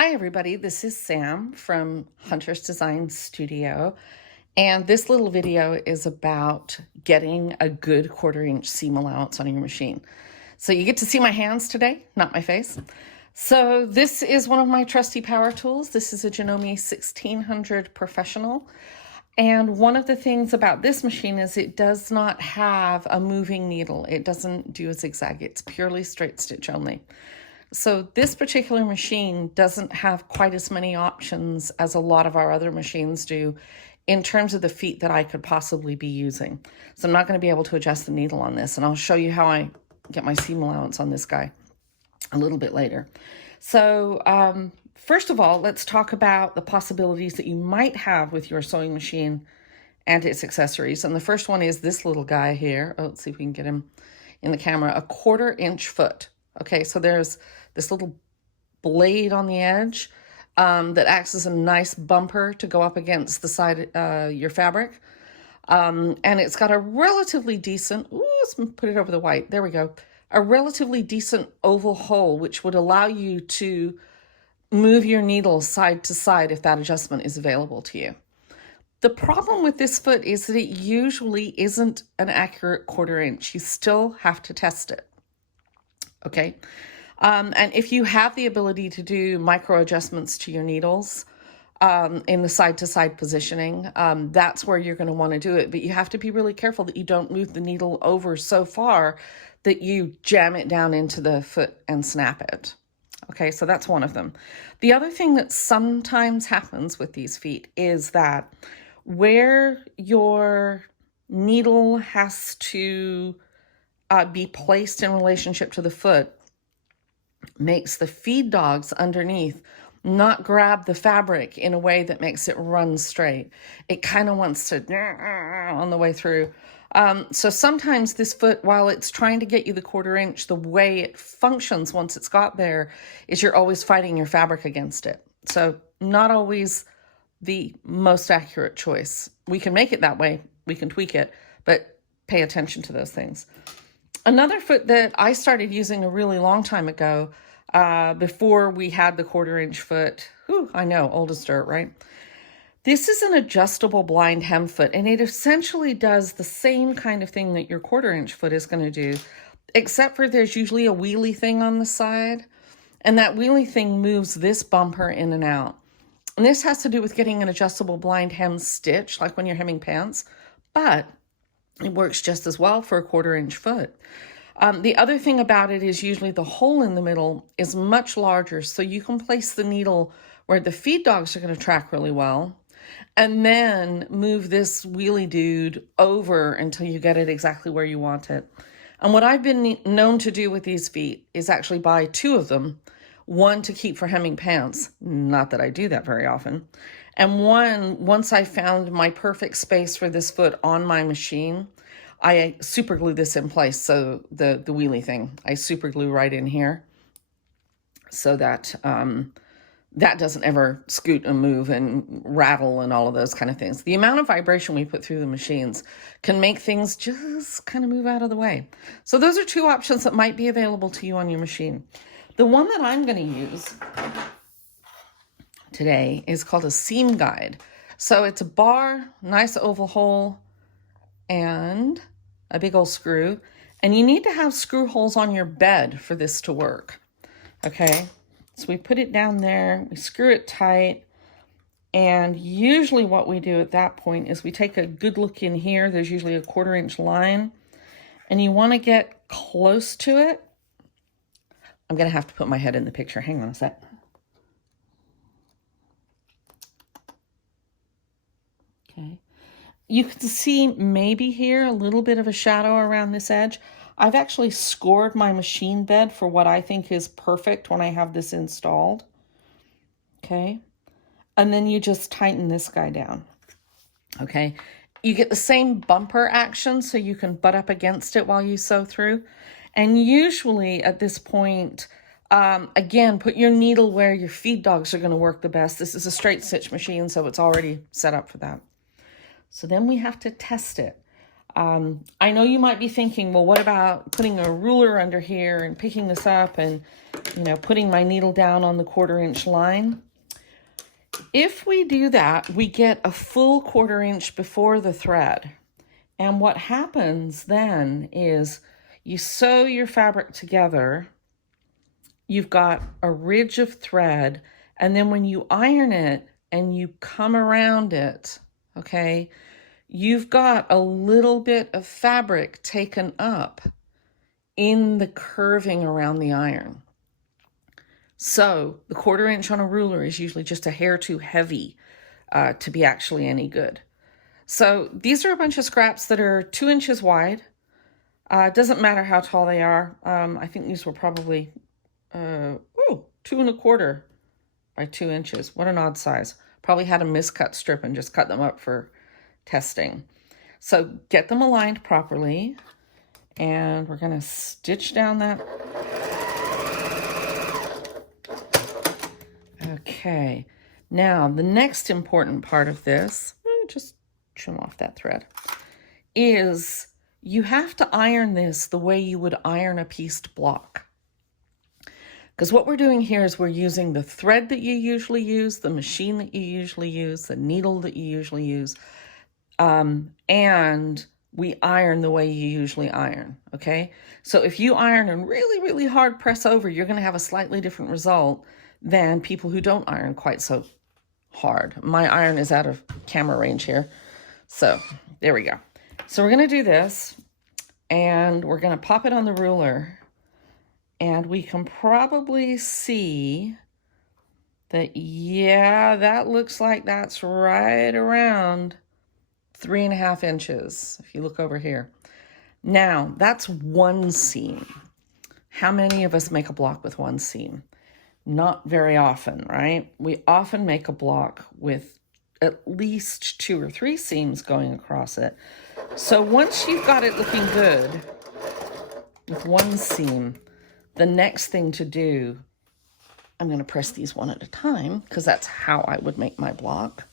Hi everybody, this is Sam from Hunter's Design Studio, and this little video is about getting a good 1/4 inch seam allowance on your machine. So you get to see my hands today, not my face. So this is one of my trusty power tools. This is a Janome 1600 Professional. And one of the things about this machine is it does not have a moving needle. It doesn't do a zigzag. It's purely straight stitch only. So this particular machine doesn't have quite as many options as a lot of our other machines do in terms of the feet that I could possibly be using. So I'm not going to be able to adjust the needle on this, and I'll show you how I get my seam allowance on this guy a little bit later. So first of all, let's talk about the possibilities that you might have with your sewing machine and its accessories. And the first one is this little guy here. Oh, let's see if we can get him in the camera. A 1/4 inch foot. Okay, so there's this little blade on the edge that acts as a nice bumper to go up against the side your fabric. And it's got a relatively decent, let's put it over the white. There we go. A relatively decent oval hole, which would allow you to move your needle side to side if that adjustment is available to you. The problem with this foot is that it usually isn't an accurate 1/4 inch. You still have to test it. Okay. And if you have the ability to do micro adjustments to your needles in the side-to-side positioning, that's where you're going to want to do it. But you have to be really careful that you don't move the needle over so far that you jam it down into the foot and snap it. Okay, so that's one of them. The other thing that sometimes happens with these feet is that where your needle has to be placed in relationship to the foot makes the feed dogs underneath not grab the fabric in a way that makes it run straight. It kind of wants to on the way through. So sometimes this foot, while it's trying to get you the 1/4 inch, the way it functions once it's got there is you're always fighting your fabric against it. So not always the most accurate choice. We can make it that way. We can tweak it, but pay attention to those things. Another foot that I started using a really long time ago, before we had the 1/4 inch foot. I know, old as dirt, right? This is an adjustable blind hem foot, and it essentially does the same kind of thing that your 1/4 inch foot is going to do, except for there's usually a wheelie thing on the side, and that wheelie thing moves this bumper in and out. And this has to do with getting an adjustable blind hem stitch, like when you're hemming pants, but it works just as well for a 1/4 inch foot. The other thing about it is usually the hole in the middle is much larger, so you can place the needle where the feed dogs are going to track really well, and then move this wheelie dude over until you get it exactly where you want it. And what I've been known to do with these feet is actually buy 2 of them, one to keep for hemming pants, not that I do that very often, and one, once I found my perfect space for this foot on my machine, I super glue this in place. So the wheelie thing, I super glue right in here so that that doesn't ever scoot and move and rattle and all of those kind of things. The amount of vibration we put through the machines can make things just kind of move out of the way. So those are 2 options that might be available to you on your machine. The one that I'm going to use today is called a seam guide. So it's a bar, nice oval hole, and a big old screw. And you need to have screw holes on your bed for this to work. Okay, so we put it down there, we screw it tight, and usually what we do at that point is we take a good look in here. There's usually a 1/4 inch line, and you want to get close to it. I'm going to have to put my head in the picture. Hang on a sec. Okay. You can see maybe here a little bit of a shadow around this edge. I've actually scored my machine bed for what I think is perfect when I have this installed. Okay. And then you just tighten this guy down. Okay. You get the same bumper action so you can butt up against it while you sew through. And usually at this point, again, put your needle where your feed dogs are going to work the best. This is a straight stitch machine, so it's already set up for that. So then we have to test it. I know you might be thinking, well, what about putting a ruler under here and picking this up and, you know, putting my needle down on the 1/4 inch line? If we do that, we get a full 1/4 inch before the thread. And what happens then is you sew your fabric together, you've got a ridge of thread, and then when you iron it and you come around it, okay, you've got a little bit of fabric taken up in the curving around the iron. So the 1/4 inch on a ruler is usually just a hair too heavy to be actually any good. So these are a bunch of scraps that are 2 inches wide. It doesn't matter how tall they are. I think these were probably 2 1/4 by 2 inches. What an odd size. Probably had a miscut strip and just cut them up for testing. So get them aligned properly, and we're going to stitch down that. Okay, now the next important part of this, just trim off that thread, is you have to iron this the way you would iron a pieced block. Because what we're doing here is we're using the thread that you usually use, the machine that you usually use, the needle that you usually use, and we iron the way you usually iron, okay? So if you iron and really, really hard press over, you're going to have a slightly different result than people who don't iron quite so hard. My iron is out of camera range here. So there we go. So we're going to do this, and we're going to pop it on the ruler, and we can probably see that, yeah, that looks like that's right around 3.5 inches, if you look over here. Now, that's one seam. How many of us make a block with one seam? Not very often, right? We often make a block with at least 2 or 3 seams going across it. So once you've got it looking good with one seam, the next thing to do, I'm going to press these one at a time because that's how I would make my block,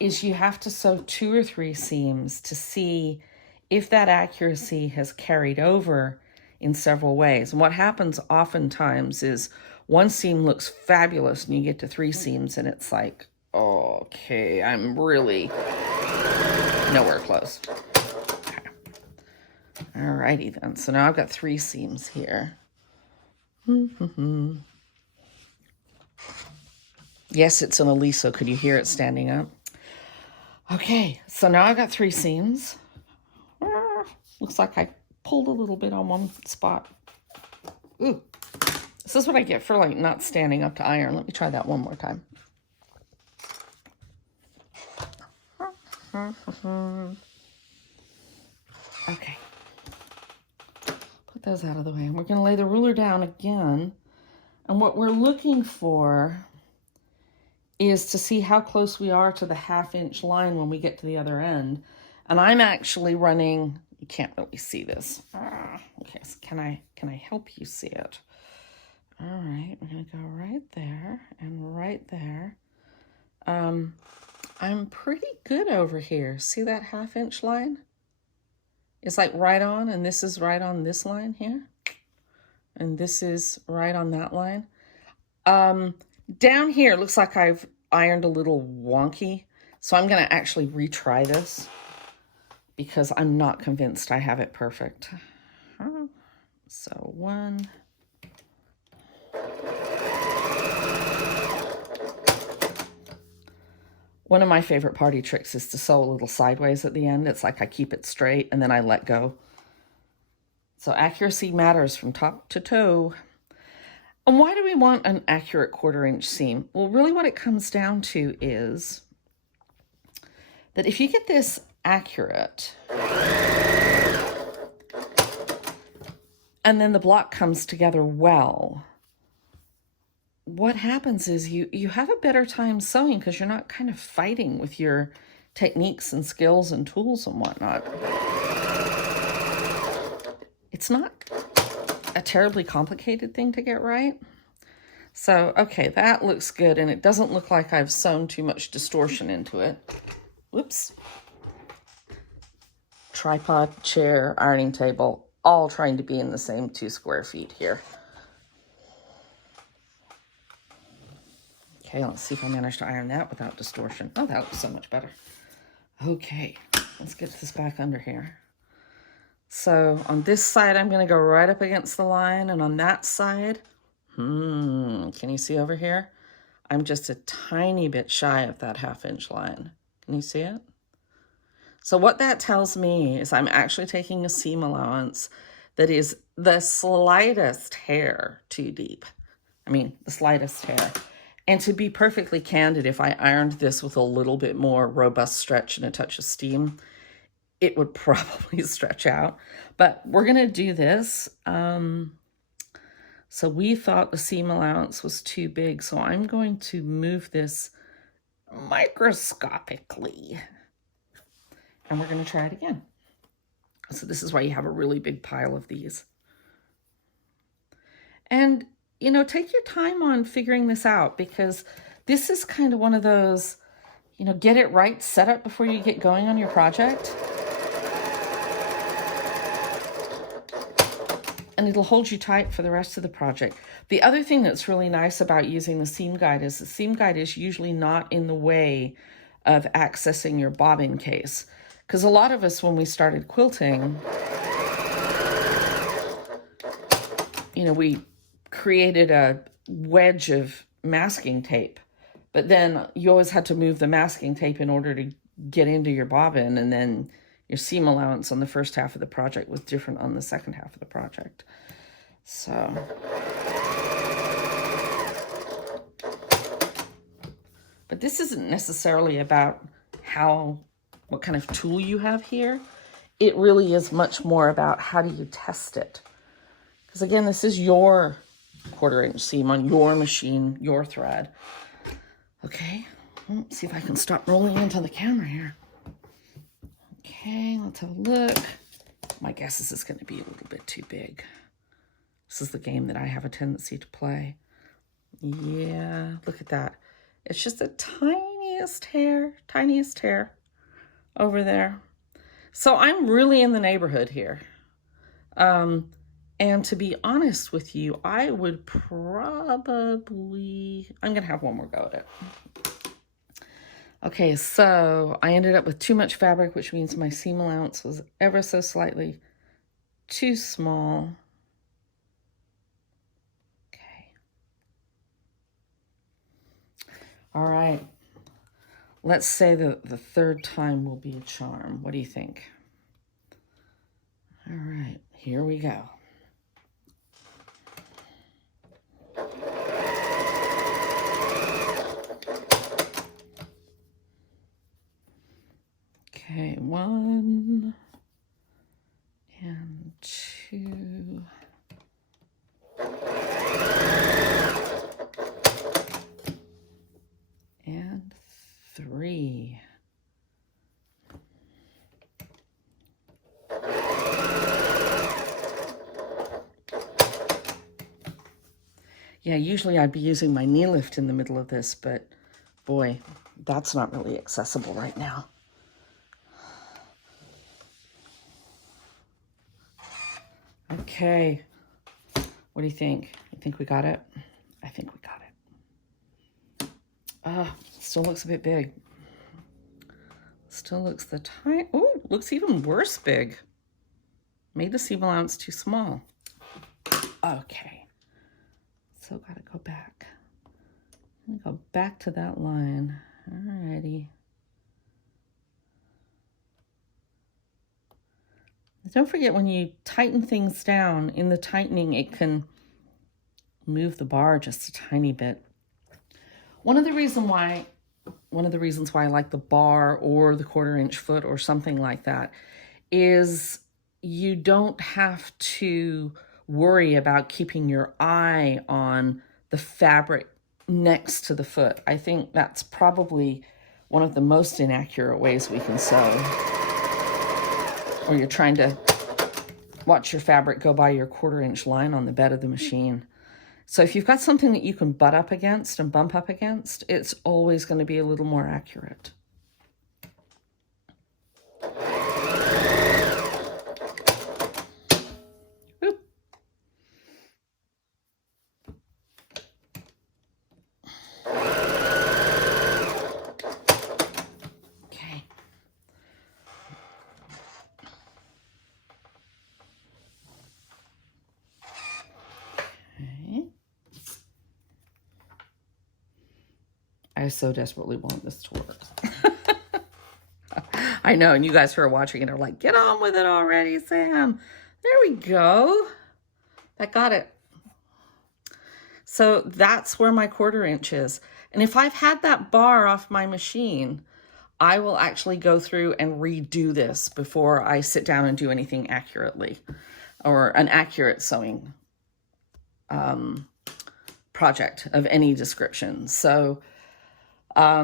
is you have to sew 2 or 3 seams to see if that accuracy has carried over in several ways. And what happens oftentimes is one seam looks fabulous and you get to 3 seams and it's like, okay, I'm really nowhere close. Okay. Alrighty then. So now I've got 3 seams here. Yes, it's an Aliso. Could you hear it standing up? Okay, so now I've got 3 seams. Looks like I pulled a little bit on one spot. Ooh, this is what I get for like not standing up to iron. Let me try that one more time. Okay. Put those out of the way. And we're going to lay the ruler down again. And what we're looking for is to see how close we are to the 1/2 inch line when we get to the other end. And I'm actually running, you can't really see this. Okay, so can I help you see it? All right, we're gonna go right there and right there. I'm pretty good over here. See that 1/2 inch line? It's like right on, and this is right on this line here. And this is right on that line. Down here, looks like I've ironed a little wonky. So I'm going to actually retry this because I'm not convinced I have it perfect. So 1. One of my favorite party tricks is to sew a little sideways at the end. It's like I keep it straight and then I let go. So accuracy matters from top to toe. And why do we want an accurate 1/4 inch seam? Well, really what it comes down to is that if you get this accurate and then the block comes together well, what happens is you have a better time sewing because you're not kind of fighting with your techniques and skills and tools and whatnot. It's not a terribly complicated thing to get right. So, okay, that looks good, and it doesn't look like I've sewn too much distortion into it. Whoops. tripod, chair, ironing table, all trying to be in the same 2 square feet here. Okay, let's see if I manage to iron that without distortion. Oh, that looks so much better. Okay, let's get this back under here. So on this side, I'm going to go right up against the line, and on that side, can you see over here? I'm just a tiny bit shy of that 1/2 inch line. Can you see it? So what that tells me is I'm actually taking a seam allowance that is the slightest hair too deep. I mean, the slightest hair. And to be perfectly candid, if I ironed this with a little bit more robust stretch and a touch of steam, it would probably stretch out. But we're going to do this. So we thought the seam allowance was too big, so I'm going to move this microscopically. And we're going to try it again. So this is why you have a really big pile of these. And, you know, take your time on figuring this out, because this is kind of one of those, you know, get it right, set up before you get going on your project. And it'll hold you tight for the rest of the project. The other thing that's really nice about using the seam guide is the seam guide is usually not in the way of accessing your bobbin case. Because a lot of us, when we started quilting, you know, we created a wedge of masking tape, but then you always had to move the masking tape in order to get into your bobbin, and then your seam allowance on the first half of the project was different on the second half of the project. So, but this isn't necessarily about what kind of tool you have here. It really is much more about how do you test it. Because again, this is your 1/4 inch seam on your machine, your thread. Okay, let's see if I can stop rolling into the camera here. Okay, let's have a look. My guess is it's going to be a little bit too big. This is the game that I have a tendency to play. Yeah, look at that. It's just the tiniest hair over there. So I'm really in the neighborhood here. And to be honest with you, I would probably, I'm going to have one more go at it. Okay, so I ended up with too much fabric, which means my seam allowance was ever so slightly too small. Okay. All right. Let's say that the 3rd time will be a charm. What do you think? All right, here we go. Okay, 1 and 2. And 3. Yeah, usually I'd be using my knee lift in the middle of this, but boy, that's not really accessible right now. Okay, what do you think? You think we got it? I think we got it. Still looks a bit big. Still looks the tiny, oh, looks even worse big. Made the seam allowance too small. Okay, so gotta go back. I'm gonna go back to that line. Alrighty. Don't forget, when you tighten things down, in the tightening, it can move the bar just a tiny bit. One of the reasons why I like the bar or the 1/4 inch foot or something like that is you don't have to worry about keeping your eye on the fabric next to the foot. I think that's probably one of the most inaccurate ways we can sew. Or you're trying to watch your fabric go by your 1/4 inch line on the bed of the machine. So if you've got something that you can butt up against and bump up against, it's always going to be a little more accurate. I so desperately want this to work. I know, and you guys who are watching it are like, get on with it already, Sam. There we go. I got it. So that's where my 1/4 inch is. And if I've had that bar off my machine, I will actually go through and redo this before I sit down and do anything accurately, or an accurate sewing project of any description. So, I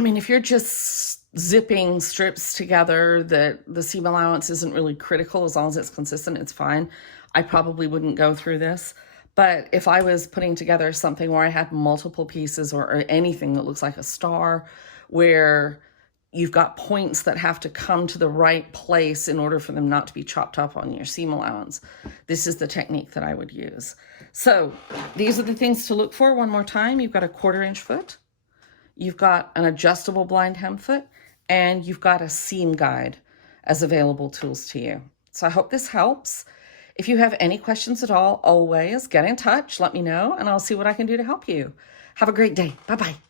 mean, if you're just zipping strips together, that the seam allowance isn't really critical, as long as it's consistent, it's fine. I probably wouldn't go through this. But if I was putting together something where I had multiple pieces, or anything that looks like a star, where you've got points that have to come to the right place in order for them not to be chopped up on your seam allowance, this is the technique that I would use. So these are the things to look for. One more time: you've got a 1/4 inch foot, you've got an adjustable blind hem foot, and you've got a seam guide as available tools to you. So I hope this helps. If you have any questions at all, always get in touch, let me know, and I'll see what I can do to help you. Have a great day. Bye-bye.